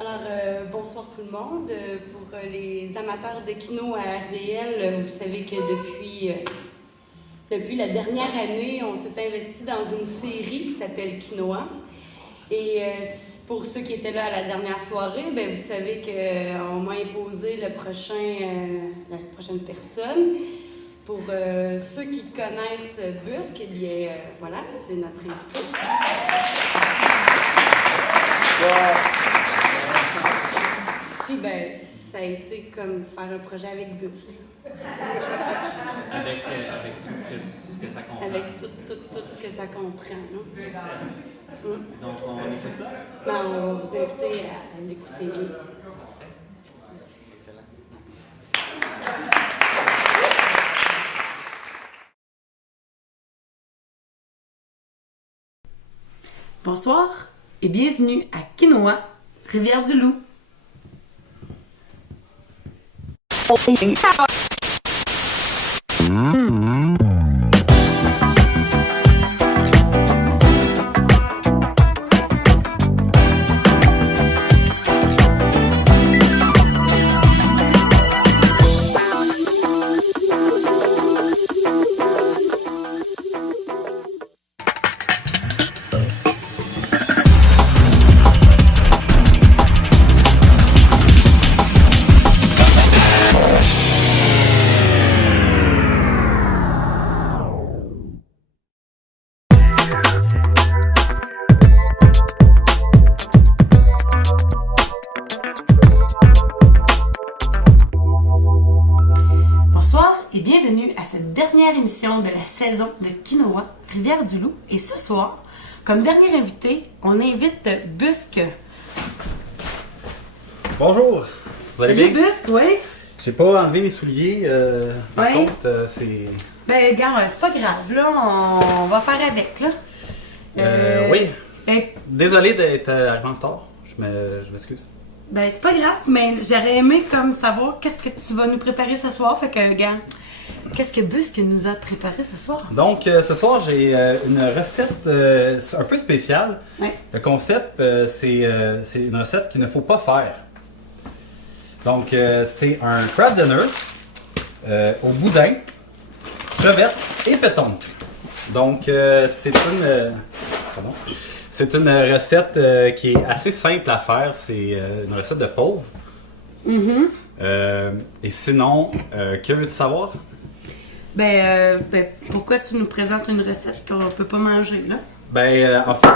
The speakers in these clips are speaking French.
Alors, bonsoir tout le monde. Pour les amateurs de kino à RDL, vous savez que depuis la dernière année, on s'est investi dans une série qui s'appelle Quinoa. Et pour ceux qui étaient là à la dernière soirée, ben, vous savez qu'on m'a imposé la prochaine personne. Pour ceux qui connaissent Busque, eh bien, voilà, c'est notre invité. Puis, ben, ça a été comme faire un projet avec Busque. Avec tout ce que ça comprend. Avec tout ce que ça comprend. Hein? Excellent. Donc, on écoute ça? Ben, on va vous inviter à l'écouter. Excellent. Bonsoir et bienvenue à Quinoa, Rivière-du-Loup. Et bienvenue à cette dernière émission de la saison de Quinoa, Rivière-du-Loup. Et ce soir, comme dernier invité, on invite Busque. Bonjour! Vous allez Salut bien? Busque, oui. J'ai pas enlevé mes souliers, par Ouais. contre, c'est... Ben, gars, c'est pas grave, là, on va faire avec, là. Oui, Ben, désolé d'être arrivé en retard, je m'excuse. ben, c'est pas grave, mais j'aurais aimé comme savoir qu'est-ce que tu vas nous préparer ce soir. Fait que, gars, qu'est-ce que Busque nous a préparé ce soir? Donc, ce soir, j'ai une recette un peu spéciale. Ouais. Le concept, c'est une recette qu'il ne faut pas faire. Donc, c'est un crab dinner au boudin, crevettes et pétanque. Donc, c'est une recette qui est assez simple à faire. C'est une recette de pauvre. Mm-hmm. Et sinon, que veux-tu savoir? Ben, pourquoi tu nous présentes une recette qu'on peut pas manger, là? En fait,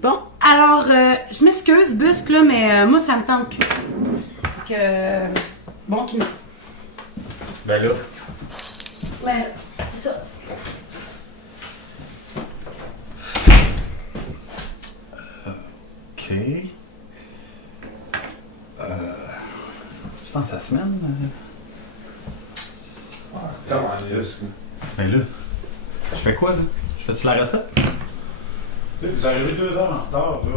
Bon, alors, je m'excuse, Busque, là, mais moi, ça me tente plus. Fait que, bon quinoa. là, Ouais, c'est ça. ok. Tu penses à la semaine? Ben là, je fais quoi là? Je fais-tu la recette? Tu sais, vous arrivez 2 heures en retard, là.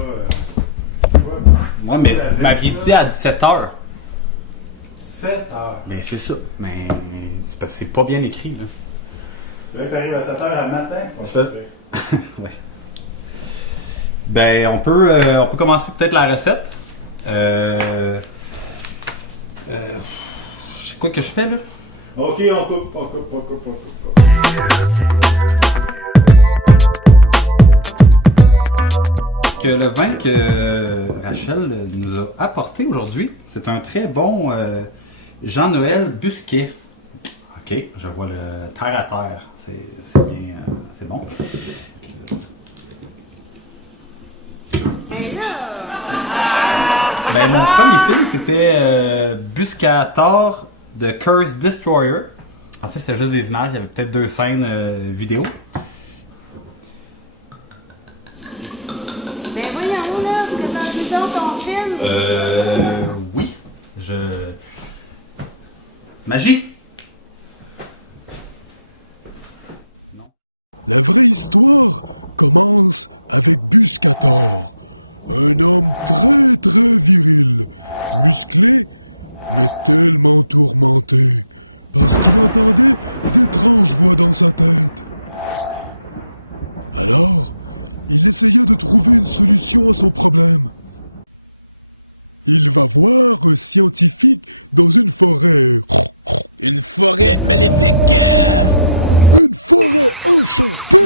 C'est quoi? Ouais, mais vous m'aviez dit à 17h. 7 heures. Mais c'est ça. Mais c'est parce que c'est pas bien écrit là. Là, t'arrives à 7 heures le matin. Ça. Ouais. Ben, on peut commencer peut-être la recette. C'est quoi que je fais là? Ok, on coupe. Que le vin que Rachel nous a apporté aujourd'hui, c'est un très bon Jean-Noël Busquet. Ok, je vois le terre à terre. C'est bien, c'est bon. Et là, Ben, mon premier film, c'était Buscator de Curse Destroyer. En fait, c'était juste des images, il y avait peut-être 2 scènes vidéo. ben voyons, là, présente-nous donc ton film. Oui. Magie! Non. Il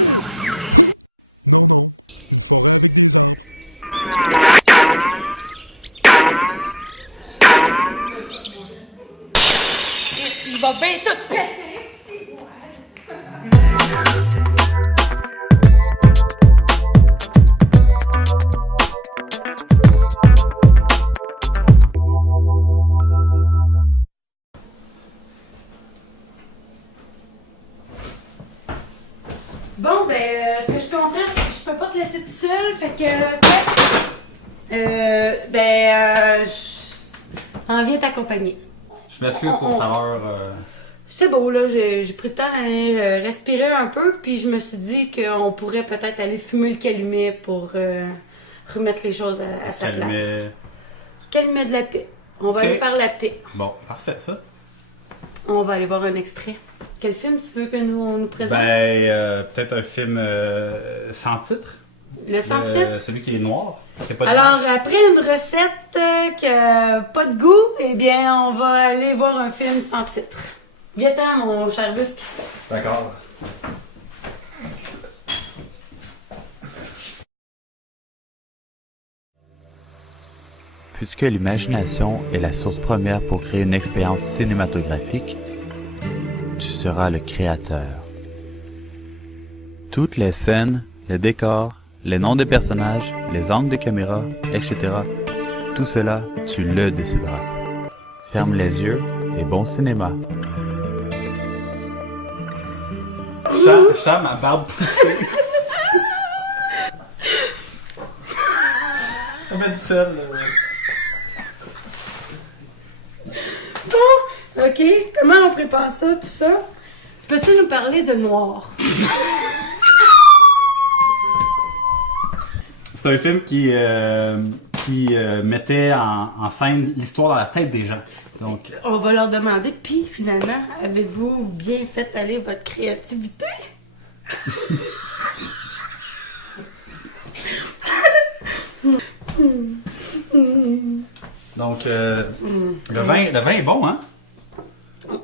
va bien tout péter. Bon, ben, ce que je comprends, c'est que je peux pas te laisser tout seul, fait que, j'en viens t'accompagner. Je m'excuse pour tout à l'heure. C'est beau, là, j'ai pris le temps d'aller respirer un peu, puis je me suis dit qu'on pourrait peut-être aller fumer le calumet pour remettre les choses à sa place. Calumet de la paix. On va aller faire la paix. Bon, parfait, ça. On va aller voir un extrait. Quel film tu veux que on nous présente? Ben, peut-être un film sans titre. Le sans titre? Celui qui est noir. Alors, après une recette qui n'a pas de goût, eh bien, on va aller voir un film sans titre. Viens-t'en, mon cher Busque. D'accord. Puisque l'imagination est la source première pour créer une expérience cinématographique, tu seras le créateur. Toutes les scènes, les décors, les noms des personnages, les angles de caméra, etc. Tout cela, tu le décideras. Ferme les yeux et bon cinéma. Je sens ma barbe pousser. On met du sel, là. Bon, ok. Comment on prépare ça, tout ça? Peux-tu nous parler de Noir? C'est un film qui mettait en scène l'histoire dans la tête des gens. Donc, on va leur demander, puis finalement, avez-vous bien fait aller votre créativité? donc le vin est bon, hein?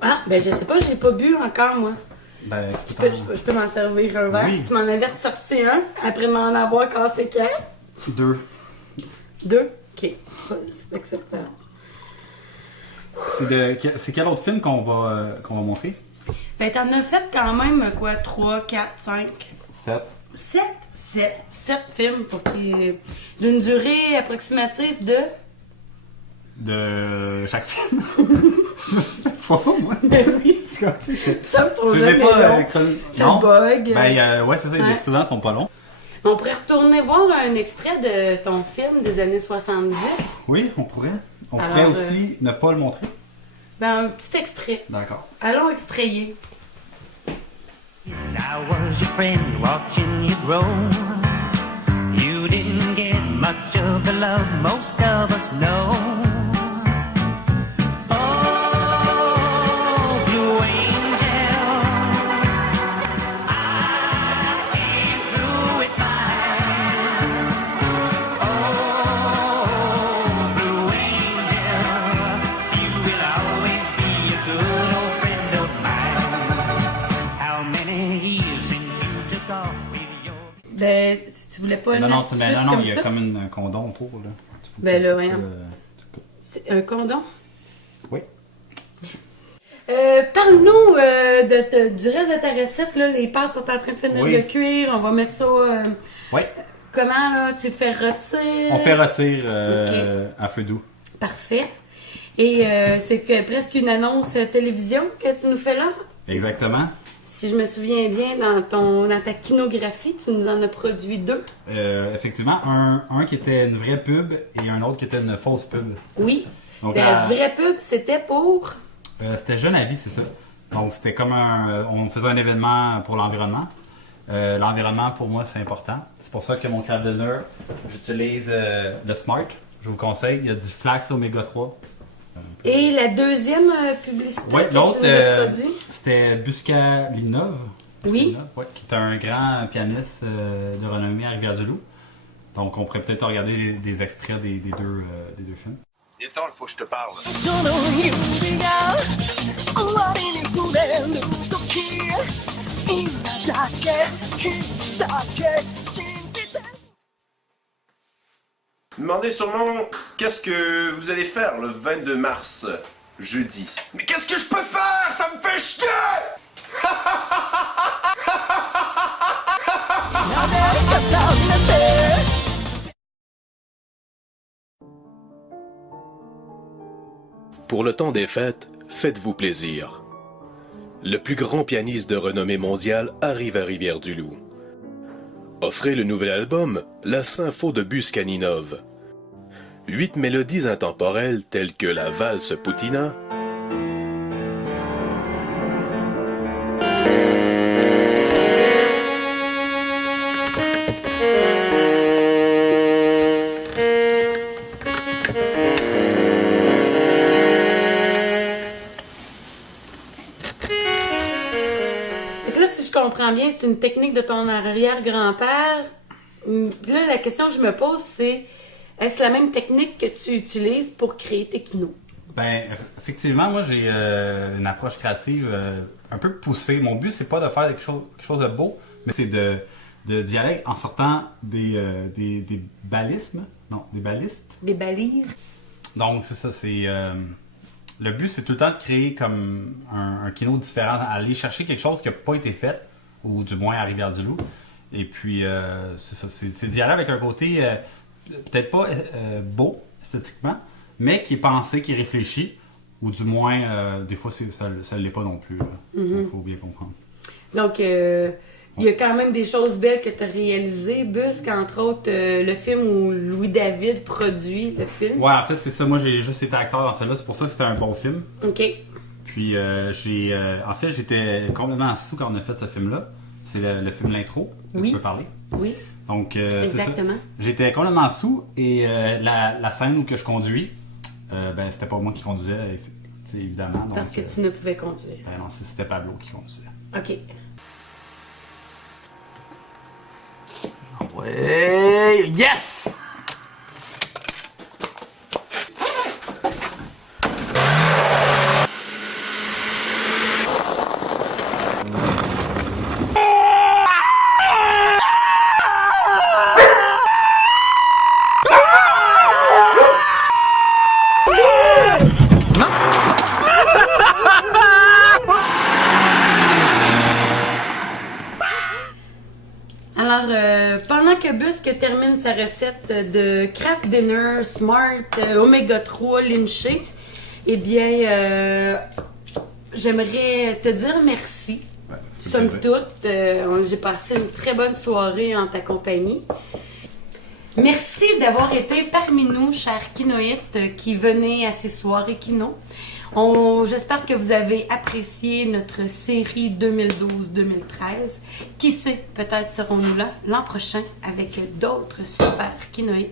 Ah, ben je sais pas, j'ai pas bu encore, moi. Ben, Je peux m'en servir un verre. Oui. Tu m'en avais ressorti un, après m'en avoir cassé 4. 2. 2? Ok, c'est acceptable. C'est quel autre film qu'on va montrer? Ben t'en as fait quand même, quoi, 3, 4, 5... 7. 7 films pour d'une durée approximative de... De chaque film? Je sais pas, moi. Ben oui. Ça me trouve jamais long. Ça bug. Ben, ouais, c'est ça. Ouais. Souvent, ils sont pas longs. On pourrait retourner voir un extrait de ton film des années 70. Oui, on pourrait. On pourrait aussi ne pas le montrer. Ben, un petit extrait. D'accord. Allons extrayer. I was your friend watching you grow. You didn't get much of the love most of us know. Ben, tu voulais pas le mettre tout de suite non, comme il y a ça? comme un condom autour, là. Ben là, voyons. C'est un condom? Oui. Parle-nous du reste de ta recette, là. Les pâtes sont en train de finir de cuire. On va mettre ça... oui. Comment, là? Tu fais rôtir? On fait rôtir à feu doux. Parfait. Et c'est presque une annonce télévision que tu nous fais là? Exactement. Si je me souviens bien, dans ta kinographie, tu nous en as produit 2. Effectivement, un qui était une vraie pub et un autre qui était une fausse pub. Oui. Donc, la vraie pub, c'était pour... c'était Jeune à vie, c'est ça. Donc, c'était comme on faisait un événement pour l'environnement. L'environnement, pour moi, c'est important. C'est pour ça que mon crème de nœud, j'utilise le Smart. Je vous conseille. Il y a du flax oméga 3. Et la deuxième publicité que l'autre, tu nous as produit? C'était Busca Linov. Oui. Qui est un grand pianiste de renommée à Rivière-du-Loup. Donc, on pourrait peut-être regarder des extraits des deux films. Il est temps, il faut que je te parle. Demandez sûrement qu'est-ce que vous allez faire le 22 mars, jeudi. Mais qu'est-ce que je peux faire? Ça me fait chier! Pour le temps des fêtes, faites-vous plaisir. Le plus grand pianiste de renommée mondiale arrive à Rivière-du-Loup. Offrez le nouvel album, La Sympho de Buskaninov. 8 mélodies intemporelles telles que la valse Poutina, Je comprends bien, c'est une technique de ton arrière-grand-père. Là, la question que je me pose, c'est est-ce la même technique que tu utilises pour créer tes kinos? Ben, effectivement, moi, j'ai une approche créative un peu poussée. Mon but, c'est pas de faire quelque chose de beau, mais c'est d'y aller en sortant des balismes. Non, des balistes. Des balises. Donc, c'est ça, le but, c'est tout le temps de créer comme un kino différent, aller chercher quelque chose qui n'a pas été fait, ou du moins à Rivière-du-Loup. Et puis, c'est ça, c'est d'y aller avec un côté peut-être pas beau, esthétiquement, mais qui est pensé, qui est réfléchi, ou du moins, des fois, ça ne l'est pas non plus. Il faut bien comprendre. Donc, il y a quand même des choses belles que tu as réalisées, Busque, entre autres le film où Louis-David produit le film. Ouais, en fait, c'est ça. Moi, j'ai juste été acteur dans celui-là. C'est pour ça que c'était un bon film. OK. Puis, en fait, j'étais complètement sous quand on a fait ce film-là. C'est le film L'Intro, dont tu veux parler. Oui. Donc, exactement. C'est ça. J'étais complètement sous et la scène où que je conduis, ben, c'était pas moi qui conduisais, évidemment. Donc, parce que tu ne pouvais conduire. Ben non, c'était Pablo qui conduisait. OK. Ouais, yes! Pendant que Busque termine sa recette de Kraft Dinner Smart Oméga 3 Lynché, eh bien, j'aimerais te dire merci. Somme toute, j'ai passé une très bonne soirée en ta compagnie. Merci d'avoir été parmi nous, chers kinoïtes qui venaient à ces soirées kino. J'espère que vous avez apprécié notre série 2012-2013. Qui sait, peut-être serons-nous là l'an prochain avec d'autres super kinoïtes.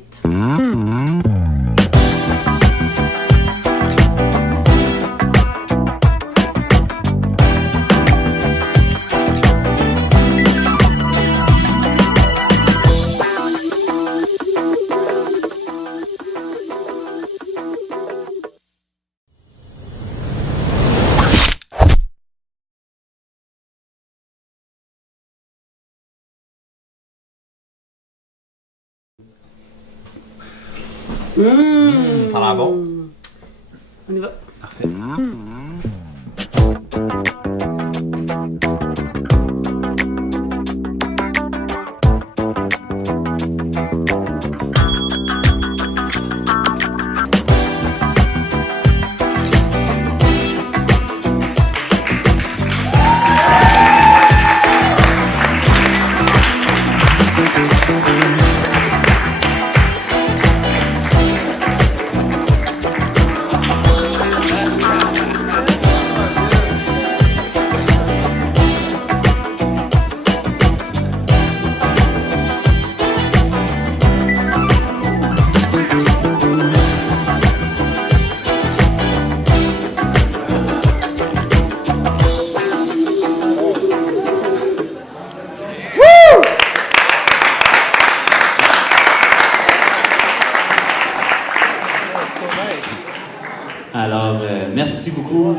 Ça a l'air bon. On y va. Parfait. Alors, merci beaucoup